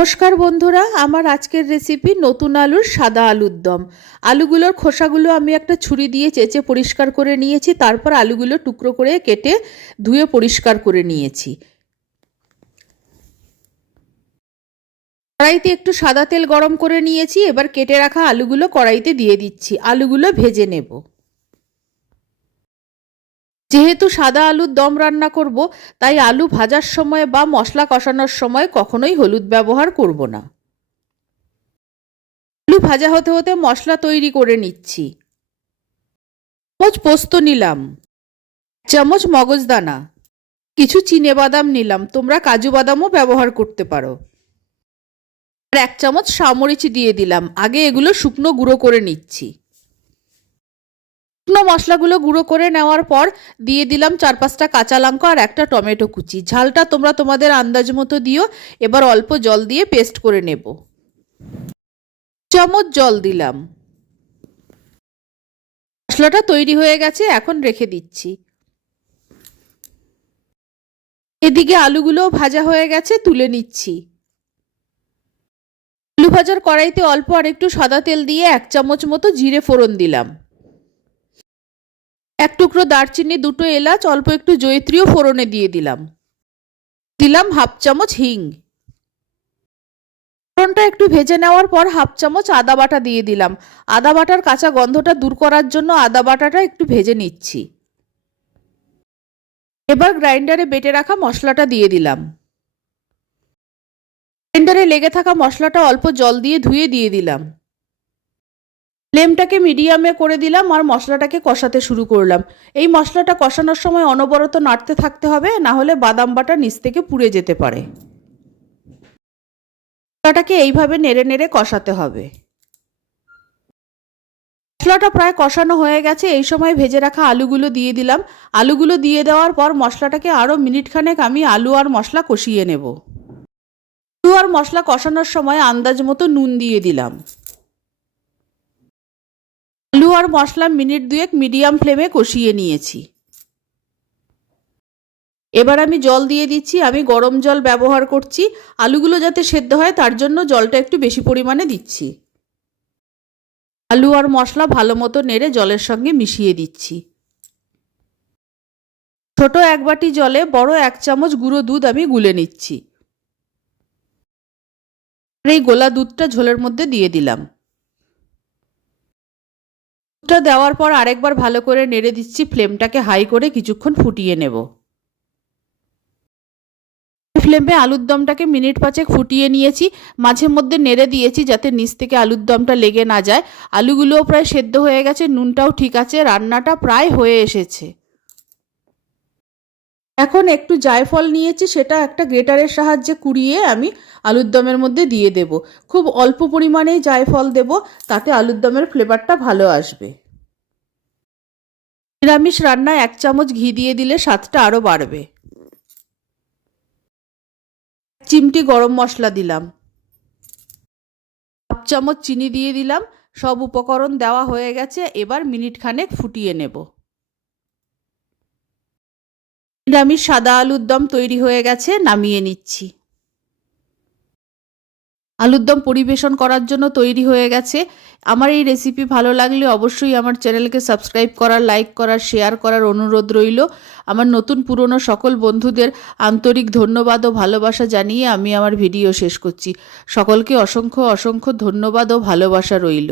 নমস্কার বন্ধুরা, আমার আজকের রেসিপি নতুন আলুর সাদা আলুর দম। আলুগুলোর খোসাগুলো আমি একটা ছুরি দিয়ে চেঁচে পরিষ্কার করে নিয়েছি। তারপর আলুগুলো টুকরো করে কেটে ধুয়ে পরিষ্কার করে নিয়েছি। কড়াইতে একটু সাদা তেল গরম করে নিয়েছি। এবার কেটে রাখা আলুগুলো কড়াইতে দিয়ে দিচ্ছি। আলুগুলো ভেজে নেব। যেহেতু সাদা আলুর দম রান্না করব, তাই আলু ভাজার সময় বা মশলা কষানোর সময় কখনোই হলুদ ব্যবহার করব না। আলু ভাজা হতে হতে মশলা তৈরি করে নিচ্ছি। চামচ পোস্ত নিলাম, চামচ মগজদানা, কিছু চিনেবাদাম নিলাম, তোমরা কাজু বাদামও ব্যবহার করতে পারো। আর 1 চামচ সামরিচ দিয়ে দিলাম। আগে এগুলো শুকনো গুঁড়ো করে নিচ্ছি। শুকনো মশলাগুলো গুঁড়ো করে নেওয়ার পর দিয়ে দিলাম 4-5টা কাঁচা লঙ্কা আর একটা টমেটো কুচি। ঝালটা তোমরা তোমাদের আন্দাজ মতো দিও। এবার অল্প জল দিয়ে পেস্ট করে নেব। চামচ জল দিলাম। মশলাটা তৈরি হয়ে গেছে, এখন রেখে দিচ্ছি। এদিকে আলুগুলোও ভাজা হয়ে গেছে, তুলে নিচ্ছি। আলু ভাজার কড়াইতে অল্প আর একটু সাদা তেল দিয়ে 1 চামচ মতো জিরে ফোড়ন দিলাম। 1 টুকরো দারচিনি, 2টো এলাচ, অল্প একটু জয়িত্রীও ফোড়নে দিয়ে দিলাম। দিলাম 1/2 চামচ হিং। ফোড়নটা একটু ভেজে নেওয়ার পর 1/2 চামচ আদা বাটা দিয়ে দিলাম। আদা বাটার কাঁচা গন্ধটা দূর করার জন্য আদা বাটাটা একটু ভেজে নিচ্ছি। এবার গ্রাইন্ডারে বেটে রাখা মশলাটা দিয়ে দিলাম। গ্রাইন্ডারে লেগে থাকা মশলাটা অল্প জল দিয়ে ধুয়ে দিয়ে দিলাম। ফ্লেমটাকে মিডিয়ামে করে দিলাম আর মশলাটাকে কষাতে শুরু করলাম। এই মশলাটা কষানোর সময় অনবরত নাড়তে থাকতে হবে, না হলে বাদাম বাটা নিচ থেকে পুড়ে যেতে পারে। মশলাটাকে এইভাবে নেড়ে নেড়ে কষাতে হবে। মশলাটা প্রায় কষানো হয়ে গেছে। এই সময় ভেজে রাখা আলুগুলো দিয়ে দিলাম। আলুগুলো দিয়ে দেওয়ার পর মশলাটাকে আরও মিনিটখানেক আমি আলু আর মশলা কষিয়ে নেব। আলু আর মশলা কষানোর সময় আন্দাজ মতো নুন দিয়ে দিলাম। আলু আর মশলা মিনিট 2 মিডিয়াম ফ্লেমে কষিয়ে নিয়েছি। এবার আমি জল দিয়ে দিচ্ছি। আমি গরম জল ব্যবহার করছি। আলুগুলো যাতে সেদ্ধ হয় তার জন্য জলটা একটু বেশি পরিমাণে দিচ্ছি। আলু আর মশলা ভালো মতো নেড়ে জলের সঙ্গে মিশিয়ে দিচ্ছি। ছোট 1 বাটি জলে বড় 1 চামচ গুঁড়ো দুধ আমি গুলে নিচ্ছি। এই গোলা দুধটা ঝোলের মধ্যে দিয়ে দিলাম। দুধটা দেওয়ার পর আরেকবার ভালো করে নেড়ে দিচ্ছি। ফ্লেমটাকে হাই করে কিছুক্ষণ ফুটিয়ে নেব। ফ্লেমে আলুর দমটাকে মিনিট 5 ফুটিয়ে নিয়েছি। মাঝে মধ্যে নেড়ে দিয়েছি যাতে নিচ থেকে আলুর দমটা লেগে না যায়। আলুগুলোও প্রায় সেদ্ধ হয়ে গেছে, নুনটাও ঠিক আছে, রান্নাটা প্রায় হয়ে এসেছে। এখন একটু জায়ফল নিয়েছি, সেটা একটা গ্রেটারের সাহায্যে কুড়িয়ে আমি আলুর দমের মধ্যে দিয়ে দেব। খুব অল্প পরিমাণেই জায়ফল দেব, তাতে আলুর দমের ফ্লেভারটা ভালো আসবে। নিরামিষ রান্নায় 1 চামচ ঘি দিয়ে দিলে স্বাদটা আরও বাড়বে। 1 চিমটি গরম মশলা দিলাম। 1/2 চামচ চিনি দিয়ে দিলাম। সব উপকরণ দেওয়া হয়ে গেছে। এবার মিনিট খানেক ফুটিয়ে নেব। নিরামিষ সাদা আলুর দম তৈরি হয়ে গেছে, নামিয়ে নিচ্ছি। আলুর দম পরিবেশন করার জন্য তৈরি হয়ে গেছে। আমার এই রেসিপি ভালো লাগলে অবশ্যই আমার চ্যানেলকে সাবস্ক্রাইব করার, লাইক করার, শেয়ার করার অনুরোধ রইল। আমার নতুন পুরনো সকল বন্ধুদের আন্তরিক ধন্যবাদ ও ভালোবাসা জানিয়ে আমি আমার ভিডিও শেষ করছি। সকলকে অসংখ্য অসংখ্য ধন্যবাদ ও ভালোবাসা রইল।